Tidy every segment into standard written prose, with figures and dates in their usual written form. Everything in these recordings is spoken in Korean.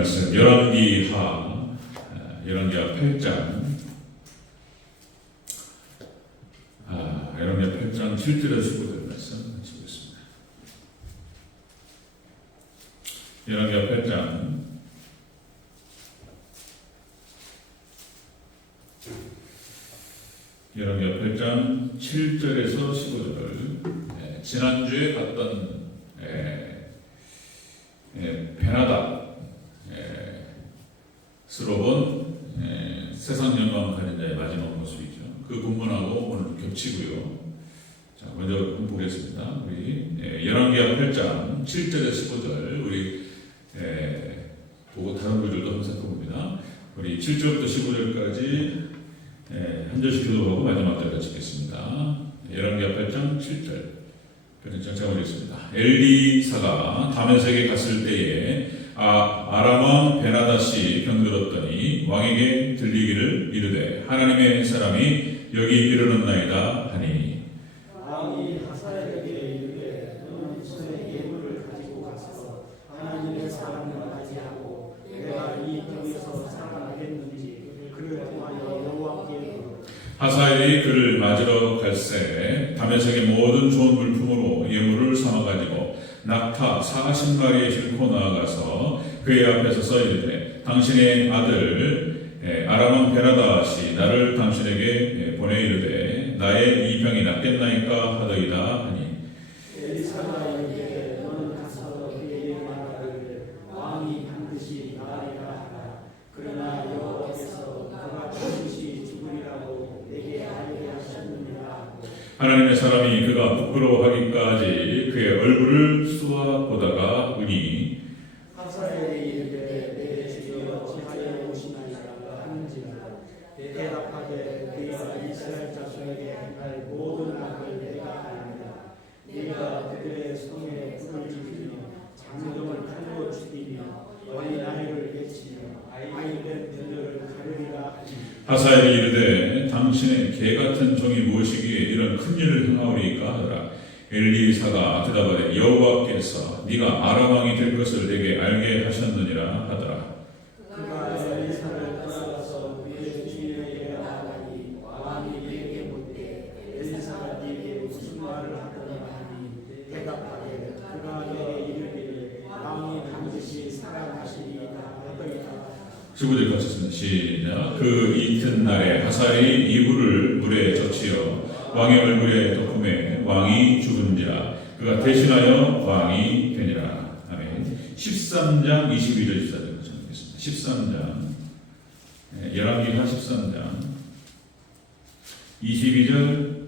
말씀 열왕기하 8장 열왕기하 8장 7절에서 15절 말씀 같이 보겠습니다. 열왕기하 8장 7절에서 15절. 지난주에 봤던 베나닷으로 본 세상 영광 가진 자의 마지막 모습이죠. 그 본문하고 오늘 겹치고요. 자, 먼저 보겠습니다. 우리 열왕기하 8장 7절에서 15절 우리 보고 다른 구절도 한번 살펴봅니다. 우리 7절부터 15절까지 한 절씩 교도하고 마지막 절 같이 읽겠습니다. 열왕기하 8장 7절. 제가 보겠습니다. 엘리사가 다메섹에 갔을 때에 아람 왕 베나닷이 병들었더니 왕에게 들리기를 이르되 하나님의 사람이 여기 이르렀나이다 하니 왕이 하사엘에게 이르되 너는 손에 예물을 가지고 가서 하나님의 사람을 맞이하고 내가 이 땅에서 살아나겠는지 그를 통하여 여호와께 물으라. 하사엘이 그를 맞으러 갈새 다메섹의 모든 좋은 물품으로 예물을 삼아가지고 낙타 40마리에 싣고 나아가서 그의 앞에 서서 이르되 당신의 아들 아람 왕 베나닷이 나를 당신에게 보내 이르되 나의 이 병이 낫겠나이까 하더이다 하니 엘리사가 이르되 너는 가서 그에게 말하기를 왕이 반드시 나으리라 하라. 그러나 여호와께서 그가 반드시 죽으리라고 내게 알게 하셨느니라. 하나님의 사람이 그가 부끄러워하기까지 그의 얼굴을 쏘아보다가 우니 하사엘이 이르되 내 주여 어찌하여 오시나이까 하는지라. 대답하되 그가 이스라엘 자손에게 행할 모든 악을 내가 아느니라. 네가 그들의 손에 불을 지피며 장정을 칼로 죽이며 어린아이를 해치며 아이된 그들을 가르리라 하니 하사엘이 이르되 당신의 개같은 종이 무엇이기에 이런 큰 일을 행하오리까 하더라. 엘리사가 대답하되 여호와께서 네가 아람 왕이 될 것을 내게 알게 하셨느니라 하더라. 그가 엘리사를 따라가서 그의 주인에게 말하니 왕이 그에게 묻되 엘리사가 네게 무슨 말을 하더냐 하니 대답하되 그가 내게 이르기를 왕이 반드시 살아나시리이다 하더이다. 15절 같이 시작. 그 이튿날에 하사엘이 이불을 물에 젖히어 왕의 얼굴에 덮음에 왕이 죽은지라. 그가 대신하여 왕이 되니라. 아멘. 13장 22절 14절 전하겠습니다. 13장 열왕기하 13장 22절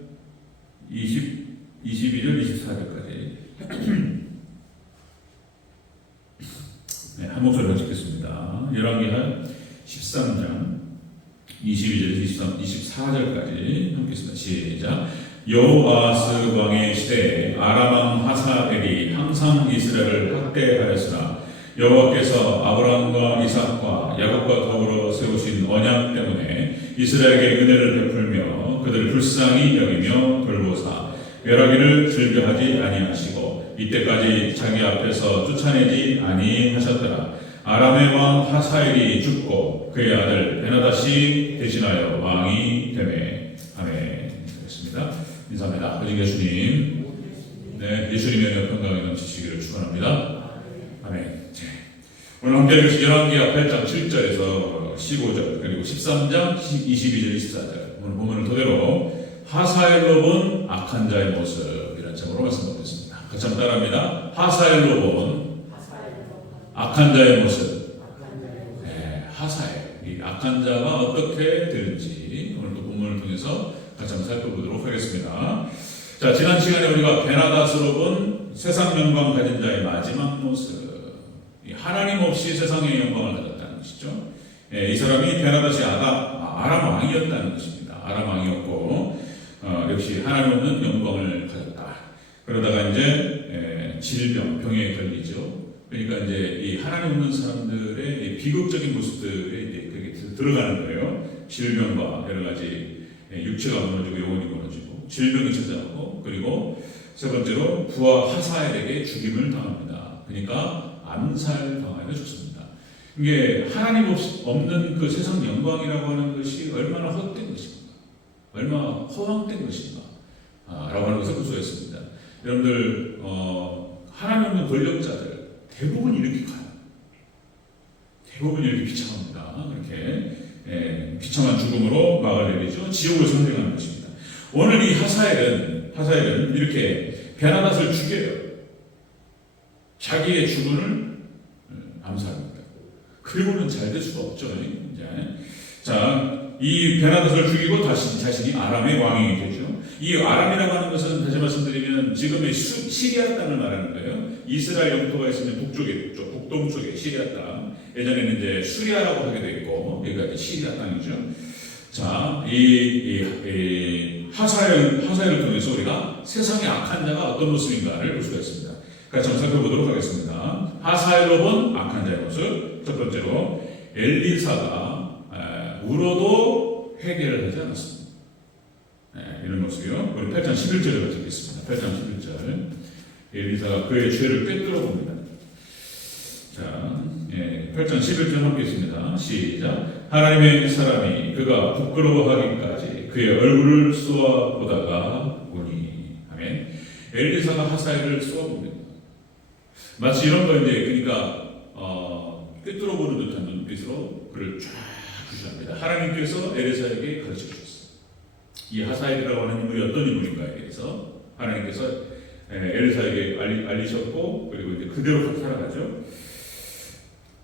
22절 24절까지 한 목소리로 읽겠습니다. 열왕기하 13장 22절에서 24절까지 함께 있습니다. 시작. 여호아스 왕의 시대에 아람 왕 하사엘이 항상 이스라엘을 학대하였으나 여호와께서 아브라함과 이삭과 야곱과 더불어 세우신 언약 때문에 이스라엘에게 은혜를 베풀며 그들을 불쌍히 여기며 돌보사 멸하기를 즐겨하지 아니하시고 이때까지 자기 앞에서 쫓아내지 아니하셨더라. 아람의 왕 하사엘이 죽고 그의 아들 베나닷이 대신하여 왕이 되매. 아멘. 그렇습니다. 인사합니다. 거진 예수님. 네, 예수님의 평강이 넘치시기를 축원합니다. 아멘. 오늘 함께 읽으신 열왕기하 8장 7절에서 15절 그리고 13장 22절 24절 오늘 본문을 토대로 하사엘로 본 악한 자의 모습이라는 제목으로 말씀드렸습니다. 같이 한번 따라합니다. 하사엘로 본 악한 자의 모습. 네, 하사엘. 이 악한 자가 어떻게 되는지 오늘 또 본문을 통해서 같이 한번 살펴보도록 하겠습니다. 자, 지난 시간에 우리가 베나닷으로 본 세상 영광 가진 자의 마지막 모습. 하나님 없이 세상의 영광을 가졌다는 것이죠. 이 사람이 베나닷이 아람 왕이었다는 것입니다. 아람 왕이었고 역시 하나님 없는 영광을 가졌다. 그러다가 이제 병에 걸리죠. 그러니까 이제 이 하나님 없는 사람들의 비극적인 모습들에 이제 들어가는 거예요. 질병과 여러 가지 육체가 무너지고 영혼이 무너지고 질병이 찾아오고 그리고 세 번째로 부하 하사엘에게 죽임을 당합니다. 그러니까 암살당하여 죽습니다. 이게 하나님 없는 그 세상 영광이라고 하는 것이 얼마나 헛된 것인가, 얼마나 허황된 것인가 라고 하는 것을 구조했습니다. 여러분들 하나님 없는 권력자들 대부분 이렇게 가요. 대부분 이렇게 비참합니다. 그렇게 비참한 죽음으로 막을 내리죠. 지옥을 선택하는 것입니다. 오늘 이 하사엘은 이렇게 베나닷을 죽여요. 자기의 주문을 암살합니다. 그리고는 잘 될 수가 없죠. 이제. 자, 이 베나닷을 죽이고 자신이 아람의 왕이 되죠. 이 아람이라고 하는 것은 다시 말씀드리면 지금의 시리아 땅을 말하는 거예요. 이스라엘 영토가 있으면 북동쪽에 시리아 땅. 예전에는 이제 수리아라고 하게 돼 있고 여기가 이제 시리아 땅이죠. 자, 이 하사엘을 통해서 우리가 세상의 악한 자가 어떤 모습인가를 볼 수가 있습니다. 같이 한번 살펴보도록 하겠습니다. 하사엘로 본 악한 자의 모습. 첫 번째로 엘리사가 울어도 회개를 하지 않았습니다. 이런 모습이요. 우리 8장 11절을 가지고 있습니다. 8장 11절. 엘리사가 그의 죄를 꿰뚫어 봅니다. 자, 8장 11절 함께 있습니다. 시작. 하나님의 사람이 그가 부끄러워하기까지 그의 얼굴을 쏘아보다가 오니. 아멘. 엘리사가 하사엘을 쏘아봅니다. 마치 이런 거 이제 그러니까 꿰뚫어 보는 듯한 눈빛으로 그를 쫙 주시합니다. 하나님께서 엘리사에게 가르쳐 주셨어요. 이 하사엘이라고 하는 인물이 어떤 인물인가에 대해서 하나님께서 엘리사에게 알리셨고 그리고 이제 그대로 살아가죠.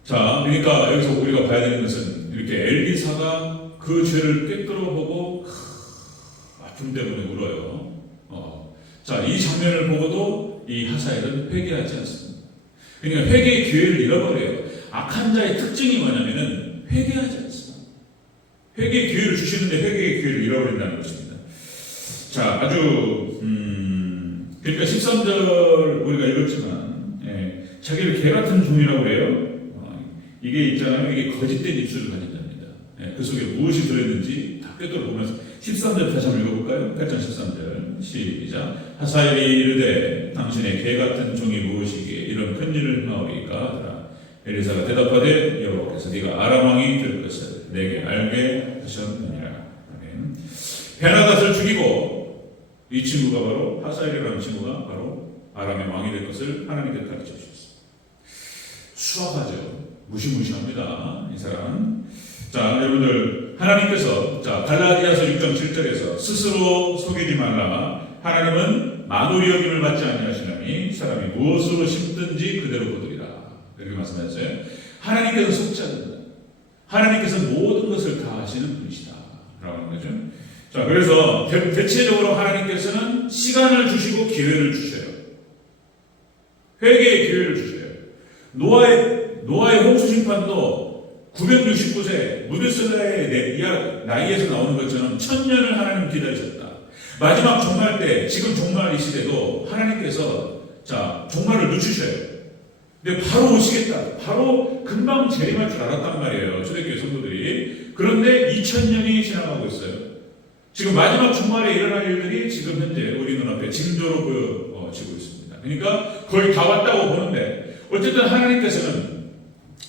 자, 그러니까 여기서 우리가 봐야 되는 것은 이렇게 엘리사가 그 죄를 꿰뚫어 보고 아픔 때문에 울어요. 자, 이 장면을 보고도 이 하사엘은 회개하지 않습니다. 그러니까 회개의 기회를 잃어버려요. 악한 자의 특징이 뭐냐면은 회개하지 않습니다. 회개의 기회를 주시는데 회개의 기회를 잃어버린다는 것입니다. 자, 아주 그러니까 13절 우리가 읽었지만 자기를 개 같은 종이라고 그래요. 이게 있잖아요. 이게 거짓된 입술을 가진 자입니다. 그 속에 무엇이 들어있는지 다 꿰뚫어 보면서 13절 다시 한번 읽어볼까요? 8장 13절 시작. 하사엘이 이르되 당신의 개 같은 종이 무엇이기에 이런 큰 일을 하오리까 하더라. 엘리사가 대답하되 여호와께서 네가 아람 왕이 될 것을 내게 알게 하셨느니라. 베나닷을 죽이고 이 친구가 바로 하사엘이라는 친구가 바로 아람의 왕이 될 것을 하나님께 가르쳐 주셨습니다. 수학하죠. 무시무시합니다. 이 사람. 자, 여러분들 하나님께서 갈라디아서 6장 7절에서 스스로 속이지 말라. 하나님은 만우리 여김을 받지 아니하시나니 사람이 무엇으로 심든지 그대로 거두리라. 이렇게 말씀하셨어요. 하나님께서 속지 않는다. 하나님께서 모든 것을 다 하시는 분이시다. 라고 하는 거죠. 자, 그래서 대체적으로 하나님께서는 시간을 주시고 기회를 주셔요. 회개의 기회를 주셔요. 노아의 홍수 심판도 969세 무드셀라의 나이에서 나오는 것처럼 1000년을 하나님 기다리셨다. 마지막 종말 때, 지금 종말 이 시대도 하나님께서 종말을 늦추셔요. 근데 바로 오시겠다. 바로 금방 재림할 줄 알았단 말이에요. 초대교회 성도들이. 그런데 2000년이 지나가고 있어요. 지금 마지막 종말에 일어날 일들이 지금 현재 우리 눈앞에 징조로 보여지고 있습니다. 그러니까 거의 다 왔다고 보는데 어쨌든 하나님께서는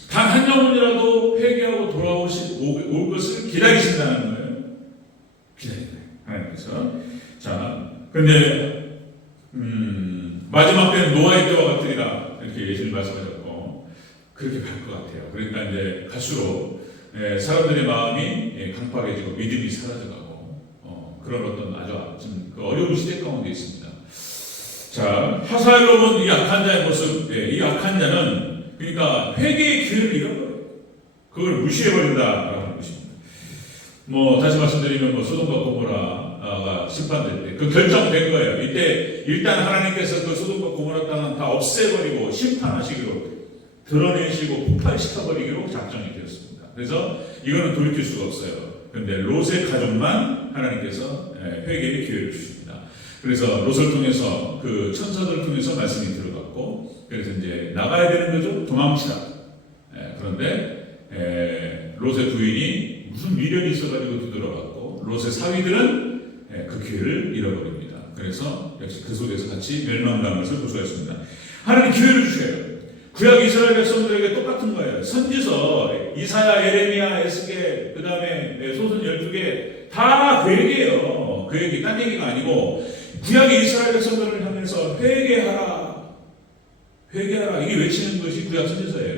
단 한 영혼이라도 회개하고 올 것을 기다리신다는 거예요. 기다리는 거예요. 하나님께서. 자, 근데 마지막 때는 노아의 때와 같으리라 이렇게 예수님 말씀하셨고 그렇게 갈 것 같아요. 그러니까 이제 갈수록 사람들의 마음이 강팍해지고 믿음이 사라져가고 그런 어떤 아주 좀 어려운 시대 가운데 있습니다. 자, 하사엘로 본 이 악한 자의 모습, 이 악한 자는 그러니까 회개의 기회를 잃어버려요. 그걸 무시해버린다라고 하는 것입니다. 다시 말씀드리면 소돔과 고모라가 심판될 때 그 결정된 거예요. 이때 일단 하나님께서 그 소돔과 고모라 땅은 다 없애버리고 심판하시기로 드러내시고 폭발시켜버리기로 작정이 되었습니다. 그래서 이거는 돌이킬 수가 없어요. 그런데 롯의 가족만 하나님께서 회개의 기회를 주십니다. 그래서 롯을 통해서 그 천사들을 통해서 말씀이 들어갔고 그래서 이제 나가야 되는 거죠. 도망치라. 그런데 롯의 부인이 무슨 미련이 있어가지고 뒤돌아갔고 롯의 사위들은 그 기회를 잃어버립니다. 그래서 역시 그 속에서 같이 멸망당한 것을 볼 수가 있습니다. 하나님 기회를 주셔요. 구약 이스라엘 백성들에게 똑같은 거예요. 선지서 이사야, 에레미야, 에스겔, 그 다음에 소선 12개 다 그 얘기예요. 그 얘기 딴 얘기가 아니고 구약의 이스라엘 백성들을 향해서 회개하라, 회개하라, 이게 외치는 것이 구약 선지서예요.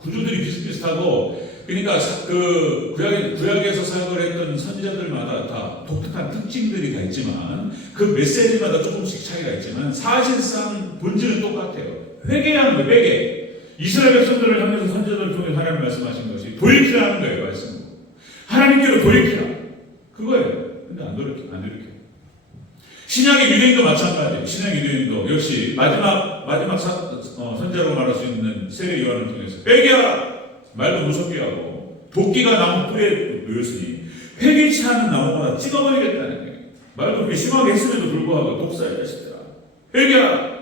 구조들이 비슷비슷하고, 그러니까 그 구약에서 사역을 했던 선지자들마다 다 독특한 특징들이 다 있지만 그 메시지마다 조금씩 차이가 있지만 사실상 본질은 똑같아요. 회개하는 거예요. 회개. 이스라엘 백성들을 향해서 선지자들을 통해 하나님 말씀하신 것이 돌이키라는 거예요. 말씀. 하나님께로 돌이키라. 그거예요. 근데 안 돌이켜. 신약의 유대인도 마찬가지예요. 신약 유대인도 역시 마지막 선지자로 말할 수 있는 세례 요한을 통해서 회개하라. 말도 무섭게 하고 도끼가 나무 뿌리에 놓였으니 회개치 않은 나무마다 찍어버리겠다는 거예요. 말도 그렇게 심하게 했음에도 불구하고 독사의 자식들아 회개하라.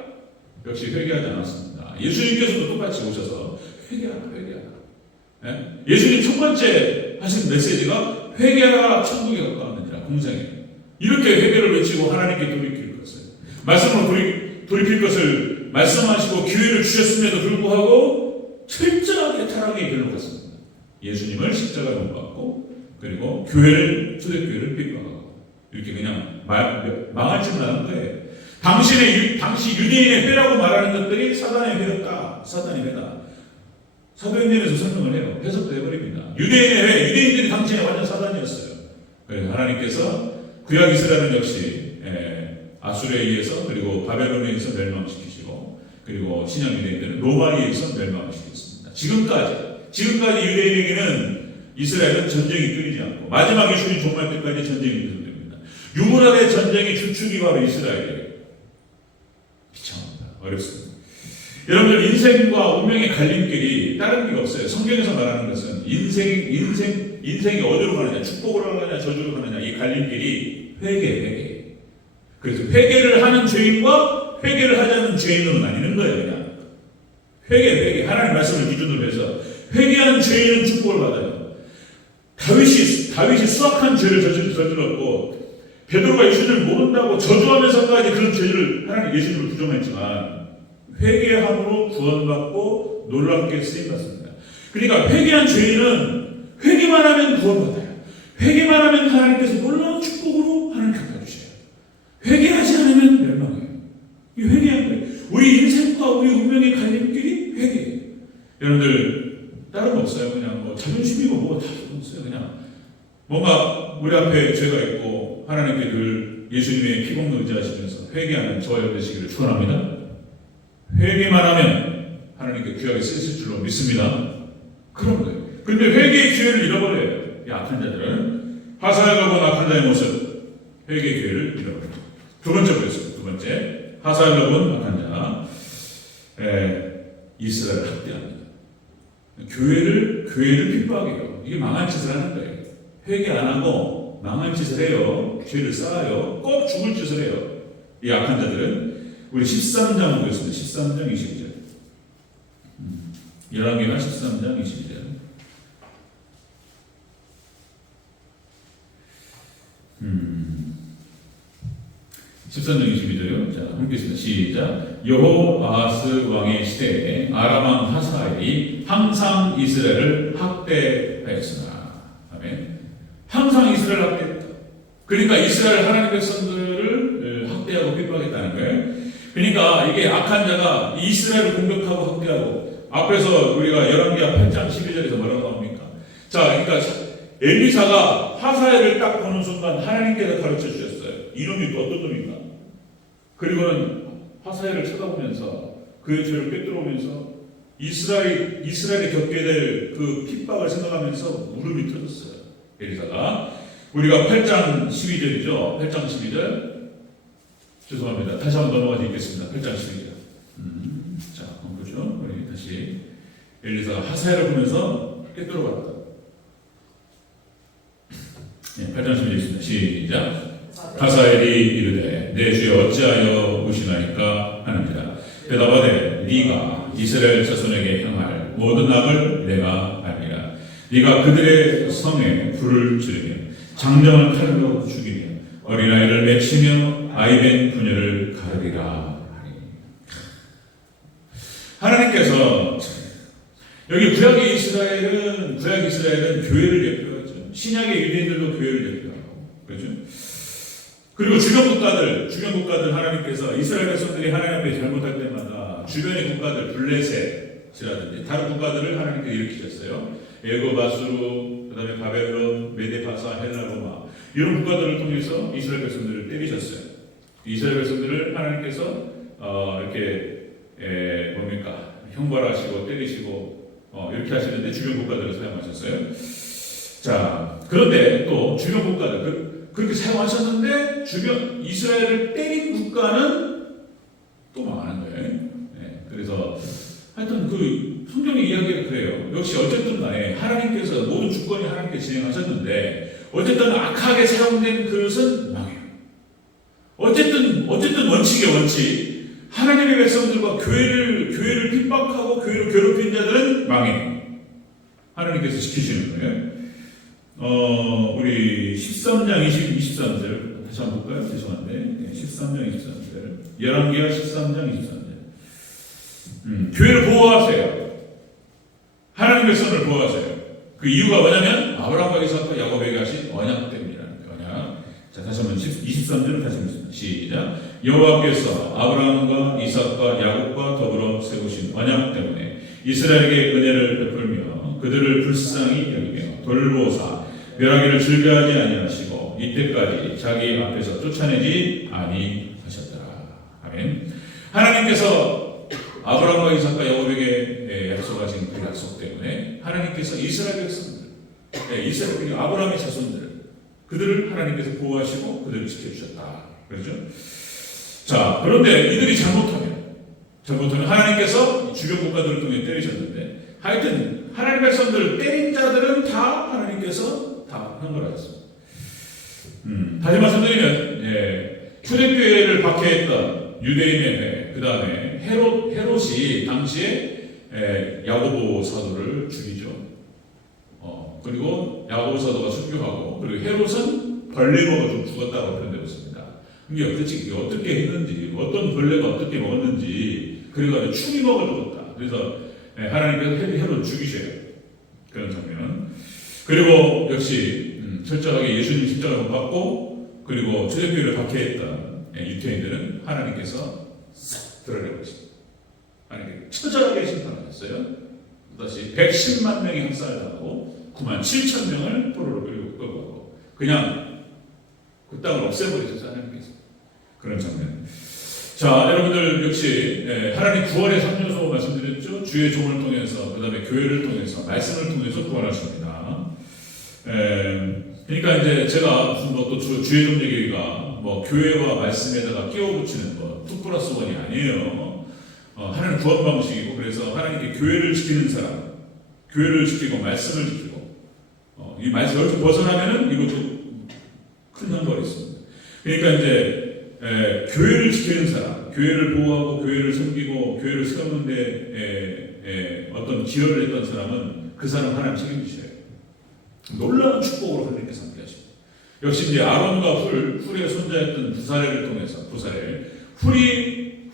역시 회개하지 않았습니다. 예수님께서도 똑같이 오셔서 회개하라. 예수님 첫 번째 하신 메시지가 회개하라, 천국에 가까웠느니라, 공생에. 이렇게 회개를 외치고 하나님께 돌이킬 것을, 말씀으로 돌이킬 것을 말씀하시고 기회를 주셨음에도 불구하고 철저하게 타락의 길로 갔습니다. 예수님을 십자가에 못 박고, 그리고 초대교회를 핍박하고, 이렇게 그냥 망할 줄 아는 거예요. 당시 유대인의 회라고 말하는 것들이 사단의 회였다. 사단의 회다. 사도행전에서 설명을 해요. 해석도 해버립니다. 유대인의 회, 유대인들이 당시에 완전 사단이었어요. 그래서 하나님께서 구약 이스라엘은 역시 아수르에 의해서 그리고 바벨론에 의해서 멸망시키시고, 그리고 신약 유대인들은 로마에 의해서 멸망시켰습니다. 지금까지 유대인에게는 이스라엘은 전쟁이 끊이지 않고 마지막 예수님 종말 때까지 전쟁이 계속됩니다. 유브라데 전쟁의 주축이 바로 이스라엘이에요. 비참합니다. 어렵습니다. 여러분들 인생과 운명의 갈림길이 다른 게 없어요. 성경에서 말하는 것은 인생이 어디로 가느냐, 축복으로 가느냐, 저주로 가느냐, 이 갈림길이 회개. 그래서 회개를 하는 죄인과 회개를 하지 않는 죄인으로 나뉘는 거예요. 그냥 회개. 하나님 말씀을 기준으로 해서 회개하는 죄인은 축복을 받아요. 다윗이 수악한 죄를 저질렀고 베드로가 예수님을 모른다고 저주하면서까지 그런 죄를 하나님 예수님을 부정했지만 회개함으로 구원받고 놀랍게 쓰임받습니다. 그러니까 회개한 죄인은 회개만 하면 구원받아요. 회개만 하면 하나님께서 놀라운 축복으로 하나님 갚아주셔요. 회개하지 않으면 멸망해요. 이 회개한 거예요. 우리 인생과 우리 운명의 갈림길이 회개예요. 여러분들 다른 거 없어요. 그냥 뭐 자존심이고 뭐가 다 없어요. 그냥 뭔가 우리 앞에 죄가 있고 하나님께 늘 예수님의 피공로 의지하시면서 회개하는 저와 여러분 되시기를 축원합니다. 회개만 하면 하나님께 귀하게 쓰실 줄로 믿습니다. 그런 거예요. 근데 회개의 기회를 잃어버려요. 이 악한 자들은 하사엘과 악한 자의 모습, 회개의 기회를 잃어버려요. 두 번째 보겠습니다. 두 번째, 하사엘과 악한 자, 이스라엘을 학대합니다. 교회를 핍박해요. 이게 망할 짓을 하는 거예요. 회개 안 하고 망할 짓을 해요. 죄를 쌓아요. 꼭 죽을 짓을 해요. 이 악한 자들은 우리 13장 보겠습니다. 13장 22절. 열왕기하 13장 22절. 음. 13장 22절이요. 자, 함께 있습니다. 시작. 여호아하스 왕의 시대에 아람 왕 하사엘이 항상 이스라엘을 학대하였으나. 아멘. 항상 이스라엘을 학대했다. 그러니까 이스라엘 하나님의 백성들을 학대하고 핍박했다는 거예요. 그러니까 이게 악한 자가 이스라엘을 공격하고 학대하고, 앞에서 우리가 열왕기하 8장 12절에서 뭐라고 나옵니까? 자, 그러니까 엘리사가 하사엘을 딱 보는 순간 하나님께서 가르쳐 주셨어요. 이놈이 또 어떤 놈인가? 그리고는 하사엘을 쳐다보면서 그의 죄를 꿰뚫어오면서 이스라엘이 겪게 될 그 핍박을 생각하면서 무릎이 터졌어요. 엘리사가. 우리가 8장 12절이죠. 8장 12절. 죄송합니다. 다시 한번 넘어가서 읽겠습니다. 8장 12절. 자, 보죠. 우리 다시 엘리사가 하사엘을 보면서 꿰뚫어봤다. 네, 8장 12절 있습니다. 시작. 하사엘이 이르되 내 주여 어찌하여 우시나이까 하는지라. 대답하되 네가 이스라엘 자손에게 행할 모든 악을 내가 알리라. 네가 그들의 성에 불을 지르며 장정을 칼로 죽이며 어린아이를 맺히며 아이된 부녀를 가르리라. 하나님께서 여기 구약의 이스라엘은 교회를 대표하죠. 신약의 유대인들도 교회를 대표하고 그렇죠. 그리고 주변 국가들 하나님께서 이스라엘 백성들이 하나님 앞에 잘못할 때마다 주변의 국가들 블레셋이라든지 다른 국가들을 하나님께서 일으키셨어요. 애굽, 아수르, 그다음에 바벨론, 메데파사, 헬라로마 이런 국가들을 통해서 이스라엘 백성들을 때리셨어요. 이스라엘 백성들을 하나님께서 이렇게 뭡니까 형벌하시고 때리시고 이렇게 하시는데 주변 국가들을 사용하셨어요. 자, 그런데 또 주변 국가들 그렇게 사용하셨는데 주변 이스라엘을 때린 국가는 또 망하는 거예요. 네, 그래서 하여튼 그 성경의 이야기가 그래요. 역시 어쨌든 간에 하나님께서 모든 주권이 하나님께 진행하셨는데 어쨌든 악하게 사용된 그릇은 망해요. 어쨌든 원칙의 원칙. 하나님의 백성들과 교회를 핍박하고 교회를 괴롭힌 자들은 망해요. 하나님께서 지키시는 거예요. 우리 13장 23절 다시 한번 볼까요? 죄송한데 13장 23절 열왕기하 13장 23절 교회를 보호하세요. 하나님 백성을 보호하세요. 그 이유가 뭐냐면 아브라함과 이삭과 야곱에게 하신 언약 때문이라는 거예요. 언약. 자, 다시 한번 23절을 다시 읽습니다. 시작. 여호와께서 아브라함과 이삭과 야곱과 더불어 세우신 언약 때문에 이스라엘에게 은혜를 베풀며 그들을 불쌍히 여기며 돌보사 멸하기를 즐겨하지 아니하시고 이때까지 자기 앞에서 쫓아내지 아니하셨더라. 아멘. 하나님께서 아브라함과 이삭과 야곱에게 약속하신 그 약속 때문에 하나님께서 이스라엘 백성들, 이스라엘 아브라함의 자손들 그들을 하나님께서 보호하시고 그들을 지켜주셨다. 그렇죠? 자, 그런데 이들이 잘못하면 하나님께서 주변 국가들을 통해 때리셨는데 하여튼 하나님 백성들 때린 자들은 다 하나님께서 다 형벌하셨습니다. 다시 말씀드리면 초대교회를 박해했던 유대인의 회, 그 다음에 헤롯이 당시에 야고보 사도를 죽이죠. 그리고 야고보 사도가 순교하고 그리고 헤롯은 벌레 먹어 죽었다고 표현되고 있습니다. 이게 도대체 어떻게 했는지, 어떤 벌레가 어떻게 먹었는지, 그래가지고 충이 먹어 죽었다. 그래서 하나님께서 헤롯 죽이셔요. 그런 장면. 그리고 역시 철저하게 예수님 십자가를 못 받고 그리고 초대교회를 박해했던 유태인들은 하나님께서 싹 드러내버리십니다. 하나님께 처절하게 심판하셨어요. 다시 110만 명이 학살당하고 9만 7천 명을 포로로 끌고 가고 그냥 그 땅을 없애버리셨어요. 하나님께서. 그런 장면. 자, 여러분들 역시 하나님 구원의 3요소 말씀드렸죠. 주의 종을 통해서, 그 다음에 교회를 통해서, 말씀을 통해서 구원하십니다. 그러니까 이제 제가 무슨 또 주의 종 얘기가 교회와 말씀에다가 끼워붙이는 2+1이 아니에요. 하나님 구원 방식이고 그래서 하나님께 교회를 지키는 사람, 교회를 지키고 말씀을 지키고 이 말씀 여기서 벗어나면은 이것도 큰 형벌이 있습니다. 그러니까 이제 교회를 지키는 사람, 교회를 보호하고 교회를 섬기고 교회를 세우는데 어떤 기여를 했던 사람은 그 사람 하나님 책임지셔요. 놀라운 축복으로 하나님께서 함께하십니다. 역시 이제 아론과 훌의 손자였던 부사렐을 통해서 훌이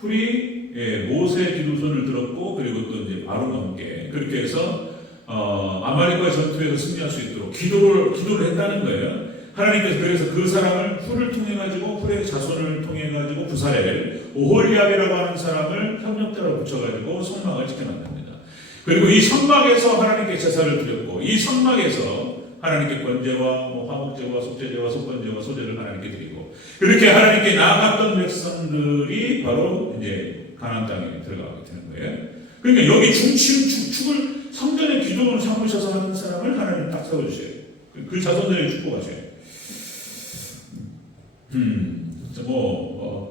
모세의 기도son을 들었고 그리고 또 이제 아론과 함께 그렇게 해서 아말렉과의 전투에서 승리할 수 있도록 기도를 했다는 거예요. 하나님께서 그래서 그 사람을 훌을 통해 가지고 훌의 자손을 통해 가지고 부사렐 오홀리압이라고 하는 사람을 협력자로 붙여 가지고 성막을 지켜놨답니다. 그리고 이 성막에서 하나님께 제사를 드렸고 이 성막에서 하나님께 번제와 화목제와 속죄제와 속건제와 소제를 하나님께 드리고 그렇게 하나님께 나아갔던 백성들이 바로 이제 가나안 땅에 들어가게 되는 거예요. 그러니까 여기 축을 성전의 기둥으로 삼으셔서 하는 사람을 하나님 딱 세워주셔요. 그 자손들이 축복하셔요.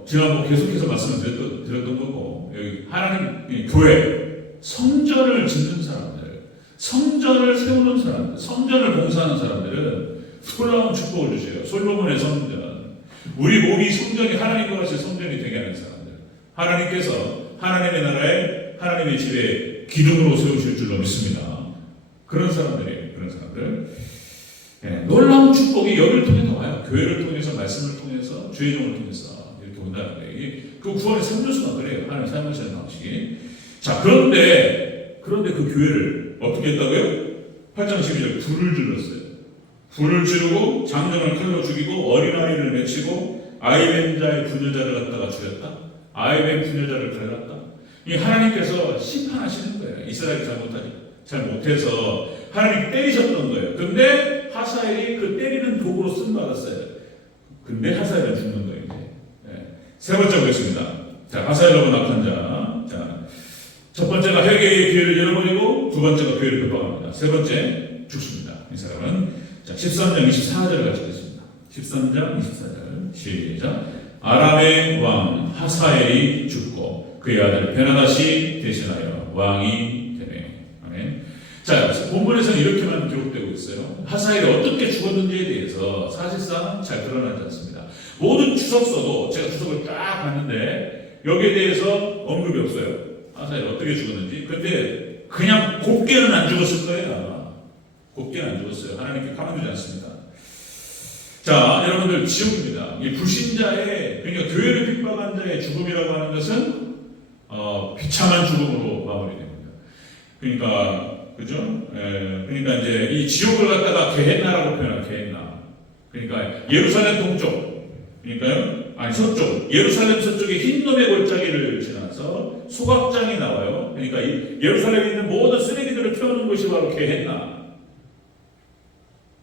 지난번 계속해서 말씀을 드렸던 거고 여기 하나님 교회 성전을 짓는 사람들, 성전을 세우는 사람들, 성전을 봉사하는 사람들은 놀라운 축복을 주세요. 솔로몬의 성전, 우리 몸이 성전이 하나님과 같이 성전이 되게 하는 사람들, 하나님께서 하나님의 나라에 하나님의 집에 기둥으로 세우실 줄로 믿습니다. 그런 사람들이에요. 그런 사람들. 놀라운 축복이 여기를 통해서 와요. 교회를 통해서, 말씀을 통해서, 주의 종을 통해서 이렇게 온다는 거예요. 그 구원의 3요소가 그래요. 하나님 사용하시는 방식이. 자, 그런데 그 교회를 어떻게 했다고요? 8장 12절 불을 질렀어요. 불을 지르고 장정을 칼로 죽이고 어린아이를 맺히고 아이벤자의 부녀자를 갖다가 죽였다. 아이벤 부녀자를 갈랐다. 이 하나님께서 심판하시는 거예요. 이스라엘이 잘 못해서 하나님 때리셨던 거예요. 근데 하사엘이 그 때리는 도구로 쓰임받았어요. 근데 하사엘은 죽는 거예요. 이제. 네. 세 번째 보겠습니다. 자, 하사엘로 낙한 자. 자, 첫 번째가 회개의 기회를 잃어버리고 두 번째가 교회를 핍박합니다. 세 번째 죽습니다. 이 사람은 자, 13장 24절을 같이 읽겠습니다. 13장 24절 시작. 아람의 왕 하사엘이 죽고 그의 아들 베나다시 대신하여 왕이 되매. 아멘. 자, 본문에서는 이렇게만 기록되고 있어요. 하사엘이 어떻게 죽었는지에 대해서 사실상 잘 드러나지 않습니다. 모든 추석서도 제가 추석을 딱 봤는데 여기에 대해서 언급이 없어요. 하사엘이 어떻게 죽었는지. 근데 그냥 곱게는 안 죽었을 거예요. 아마. 곱게는 안 죽었어요. 하나님께 가만두지 않습니다. 자, 여러분들 지옥입니다. 이 불신자의, 그러니까 교회를 핍박한 자의 죽음이라고 하는 것은 비참한 죽음으로 마무리됩니다. 그러니까 그죠? 그러니까 이제 이 지옥을 갖다가 게헨나라고 표현해요. 게헨나. 그러니까 예루살렘 동쪽, 그러니까요, 아니 서쪽, 예루살렘 서쪽에 흰 놈의 골짜기를 지나서 소각장이 나와요. 그러니까 이 예루살렘에 있는 모든 쓰레기들을 태우는 것이 바로 게헨나.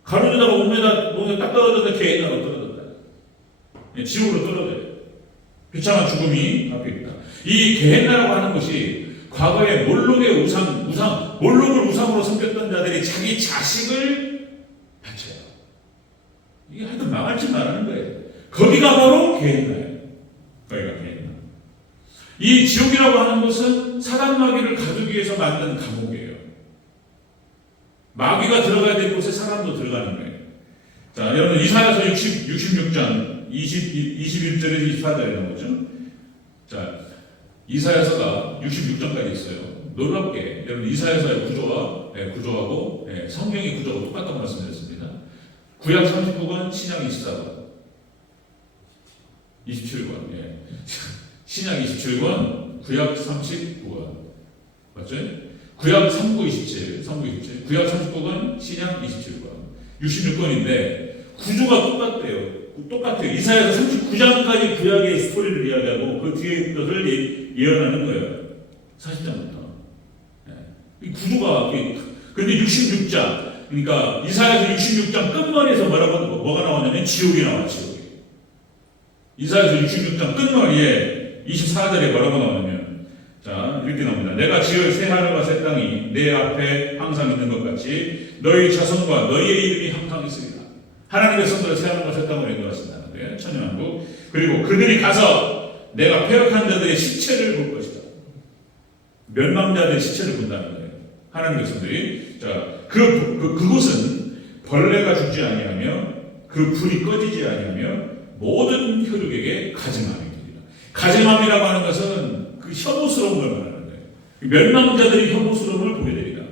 가로지다가 몸에 딱 떨어졌는데 게헨나로 떨어졌다. 지옥으로 떨어져요. 비참한 죽음이 앞에 있다. 이 게헨나라고 하는 것이 과거에 몰록의 몰록을 우상으로 섬겼던 자들이 자기 자식을 바쳐요. 이게 하여튼 망할 줄 말하는 거예요. 거기가 바로 게헨나예요. 거기가 게헨나. 이 지옥이라고 하는 것은 사단 마귀를 가두기 위해서 만든 감옥이에요. 마귀가 들어가야 될 곳에 사람도 들어가는 거예요. 자, 여러분 이사야서 66장 21절에서 24절에 나온 거죠. 자, 이사야서가 66장까지 있어요. 놀랍게 여러분 이사야서의 구조하고 성경의 구조가 똑같다고 말씀드렸습니다. 구약 39권, 신약 24권, 27권, 신약 27권, 구약 39권, 맞죠? 구약 39, 27, 구약 39권, 신약 27권, 66권인데 구조가 똑같아요. 이사야서 39장까지 구약의 스토리를 이야기하고 그 뒤에 것을 예언하는 거예요. 40장부터. 이 구조가 근데 66장, 그러니까 이사야서 66장 끝머리에서 뭐가 나오냐면 지옥이 나와요. 지옥이. 이사야서 66장 끝머리에 24절에 뭐라고 나오냐면 자, 이렇게 나옵니다. 내가 지을 새 하늘과 새 땅이 내 앞에 항상 있는 것 같이 너희 자손과 너희의 이름이 항상 있으리라. 하나님의 성도를 새 하늘과 새 땅으로 인도하신다는데 천년왕국. 그리고 그들이 가서 내가 패역한 자들의 시체를 볼 것이다. 멸망자들의 시체를 본다는 거예요. 하나님의 성도들이. 자, 그곳은 벌레가 죽지 아니하며 그 불이 꺼지지 아니하며 모든 혈육에게 가증함이 되리라. 가증함이라고 하는 것은 그 혐오스러운 걸 말하는 거예요. 멸망자들이 혐오스러움을 보게 되리라.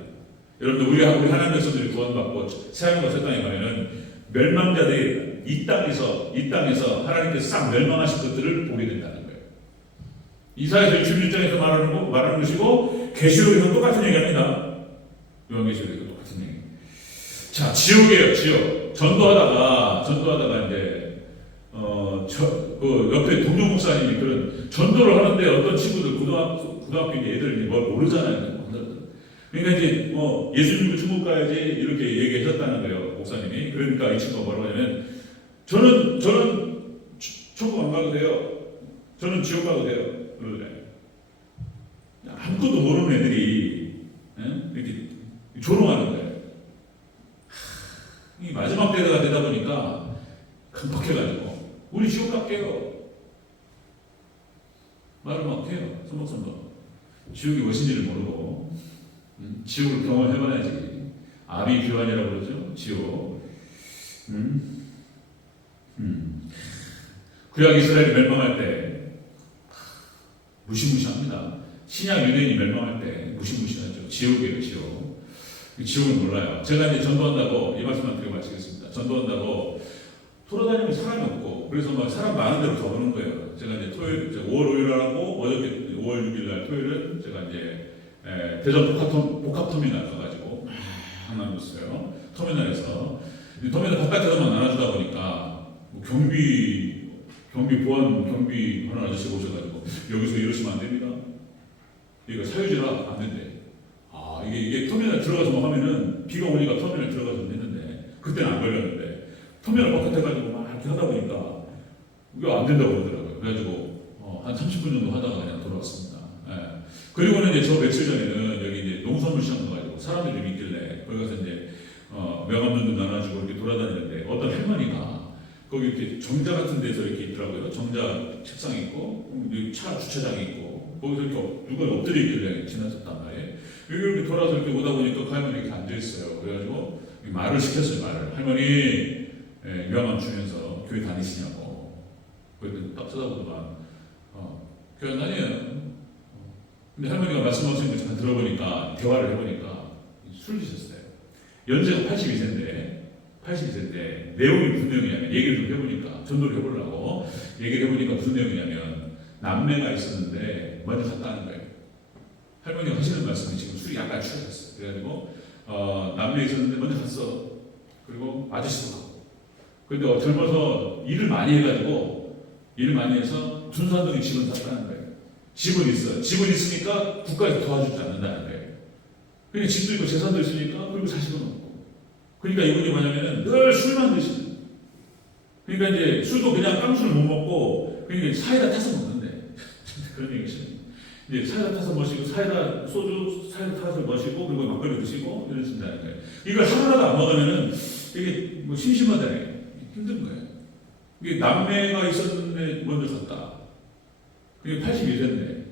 여러분들 우리 하나님의 성도들이 구원받고 새하늘과 새 땅에 가면은 멸망자들이 이 땅에서 하나님께서 싹 멸망하신 것들을 보게 된다는 거예요. 이사야서 66장에서 말하는 것이고 계시록에서 똑같은 얘기합니다. 요한계시록에서 똑같은 얘기. 자, 지옥이에요. 지옥. 전도하다가 이제 그 옆에 동료 목사님이 그런 전도를 하는데 어떤 친구들 고등학교 애들이 뭘 모르잖아요. 그러니까 이제 예수님을 천국 가야지 이렇게 얘기하셨다는 거예요, 목사님이. 그러니까 이 친구가 뭐라고 하냐면 저는 천국 안 가도 돼요. 저는 지옥 가도 돼요. 그러래. 아무것도 모르는 애들이 이렇게 조롱하는 거예요. 이 마지막 때가 되다 보니까 금박해가지고 우리 지옥 갈게요. 말을 막 해요. 선박선박. 지옥이 무엇인지를 모르고 지옥을 경험해봐야지. 아비규환이라고 그러죠. 지옥. 구약 이스라엘이 멸망할 때 무시무시합니다. 신약 유대인이 멸망할 때 무시무시하죠. 지옥이에요. 지옥. 지옥은 몰라요. 제가 이제 전도한다고 이 말씀만 드리고 마치겠습니다. 전도한다고 돌아다니면 사람이 없고 그래서 막 사람 많은 데로 가보는 거예요. 제가 이제 5월 5일 하고 어저께 5월 6일 날 토요일은 제가 이제 대전 복합터미널 가가지고 막 나눴어요. 터미널에서 터미널 바깥에서만 나눠주다 보니까 뭐 보안 경비 하는 아저씨가 오셔가지고 여기서 이러시면 안 됩니다. 이거 사유지라 안 된대. 이게 터미널 들어가서 뭐 하면은 비가 오니까 터미널 들어가서 했는데 그때는 안 걸렸는데 터미널 바깥에 가지고 막 이렇게 하다 보니까 이거 안 된다고 그러더라고요. 그래가지고 한 30분 정도 하다가 그냥 돌아왔습니다. 그리고는 이제 저 며칠 전에는 여기 이제 농산물 시장 가가지고 사람들이 좀 있길래 거기 가서 이제 명함도 나눠주고 이렇게 돌아다니는데 어떤 할머니가 거기 이렇게 정자 같은 데서 이렇게 있더라고요. 정자 책상이 있고 차 주차장이 있고 거기서 이렇게 누가 엎드려 있길래 지나쳤단 말이에요. 여기 이렇게 돌아서 이렇게 오다 보니까 그 할머니 이렇게 앉아 있어요. 그래가지고 말을 시켰어요. 말을 할머니 명함 주면서 교회 다니시냐고. 그랬더니 딱 쳐다보더만 교회 안 다녀요. 근데 할머니가 말씀하시는 걸 잠깐 들어보니까 대화를 해보니까 술 드셨어요. 연세가 82세인데 내용이 무슨 내용이냐면 얘기를 좀 해보니까 전도를 해보려고 얘기를 해보니까 무슨 내용이냐면 남매가 있었는데 먼저 갔다는 거예요. 할머니가 하시는 말씀이 지금 술이 약간 취하셨어요. 그래가지고 남매 있었는데 먼저 갔어. 그리고 아저씨도 가고. 근데 젊어서 일을 많이 해서 둔산동에 집을 샀다는 거예요. 집은 있어요. 집은 있으니까 국가에서 도와주지 않는다는 거예요. 그러니까 집도 있고 재산도 있으니까 그리고 자식은 없고. 그러니까 이분이 뭐냐면은 늘 술만 드시는. 그러니까 이제 술도 그냥 깡술을 못 먹고 그러니까 사이다 타서 먹는데 그런 얘기죠. 이제 사이다 타서 마시고 소주 사이다 타서 마시고 그리고 막걸리 드시고 이러신다는 거예요. 이걸 하루라도 안 먹으면은 이게 뭐 심심하다네. 힘든 거예요. 이게 남매가 있었는데 먼저 갔다. 그게 82세인데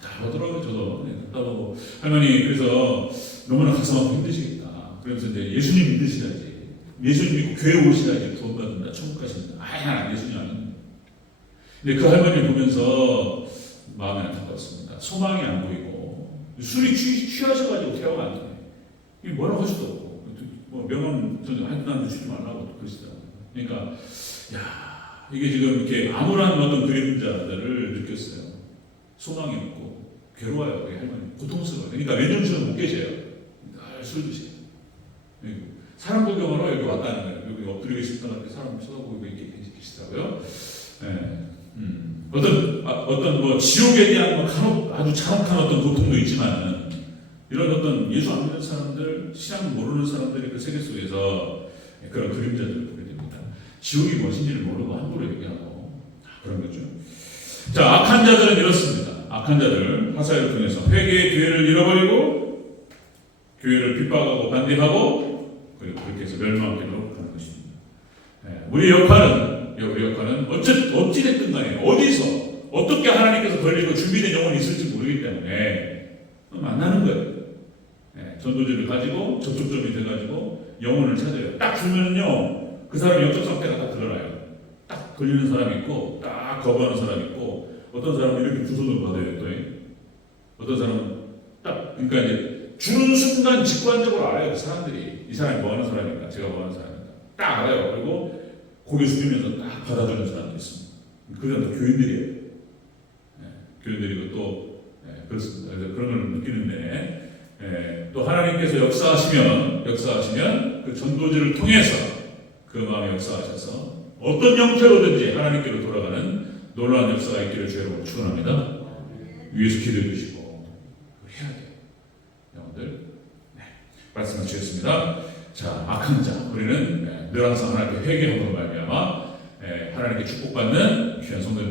답답하더라고요. 저도 답답하고 할머니 그래서 너무나 가슴 힘드시겠다. 그러면서 이제 예수님 믿으시라지. 예수님 믿고 교회 오시라지 구원받는다. 천국 가신다. 난 예수님 안 믿는다. 근데 그 할머니를 보면서 마음이 안타까웠습니다. 소망이 안 보이고 술이 취하셔가지고 대화가 안 되네. 이게 뭐라고 할 수도 없고 뭐 명함 저는 한도 주지 말라고 그러시더라고요. 그러니까 이게 지금 이렇게 암울한 어떤 그림자들을 느꼈어요. 소망이 없고 괴로워요. 우리 할머니 고통스러워요. 그러니까 몇 년쯤은 못 계셔요. 늘 술 드세요. 사람 구경하러 여기 왔다는 거예요. 여기 엎드려 계시다가 사람 쳐다보고 이렇게 계시더라고요. 어떤 뭐 지옥에 대한 아주 잔혹한 어떤 고통도 있지만은 이런 어떤 예수 안 믿는 사람들, 신앙 모르는 사람들의 그 세계 속에서 그런 그림자들을 보게 됩니다. 지옥이 무엇인지를 모르고 함부로 얘기하고 그런 거죠. 자, 악한 자들은 이렇습니다. 악한 자들 하사회를 통해서 회개의 기회를 잃어버리고 교회를 핍박하고 반대하고 그리고 그렇게 해서 멸망하기로 하는 것입니다. 우리 역할은 어찌됐든 간에 어디서 어떻게 하나님께서 걸리고 준비된 영혼이 있을지 모르기 때문에 만나는 거예요. 전도지를 가지고 접촉점이 돼가지고 영혼을 찾아요. 딱 주면은요 그 사람 영적 상태가 딱 드러나요. 딱 걸리는 사람이 있고 딱 거부하는 사람이 있고 어떤 사람은 이렇게 두 손을 받아요. 또 어떤 사람은 딱 그러니까 이제 주는 순간 직관적으로 알아요. 사람들이 이 사람이 뭐 하는 사람인가 제가 뭐 하는 사람인가 딱 알아요. 그리고 고개 숙이면서 딱 받아주는 사람도 있습니다. 그 사람도 교인들이에요. 교인들이고 또 그렇습니다. 그래서 그런 걸 느끼는데 또 하나님께서 역사하시면 그 전도지를 통해서 그 마음에 역사하셔서 어떤 형태로든지 하나님께로 돌아가는 놀라운 역사가 있기를 주여로 축원합니다. 위에서 기도해 주시고 해야 돼요. 여러분들 말씀을 주셨습니다. 자, 악한 자 우리는 늘 항상 하나님께 회개함으로 말미암아 하나님께 축복받는 귀한 성도들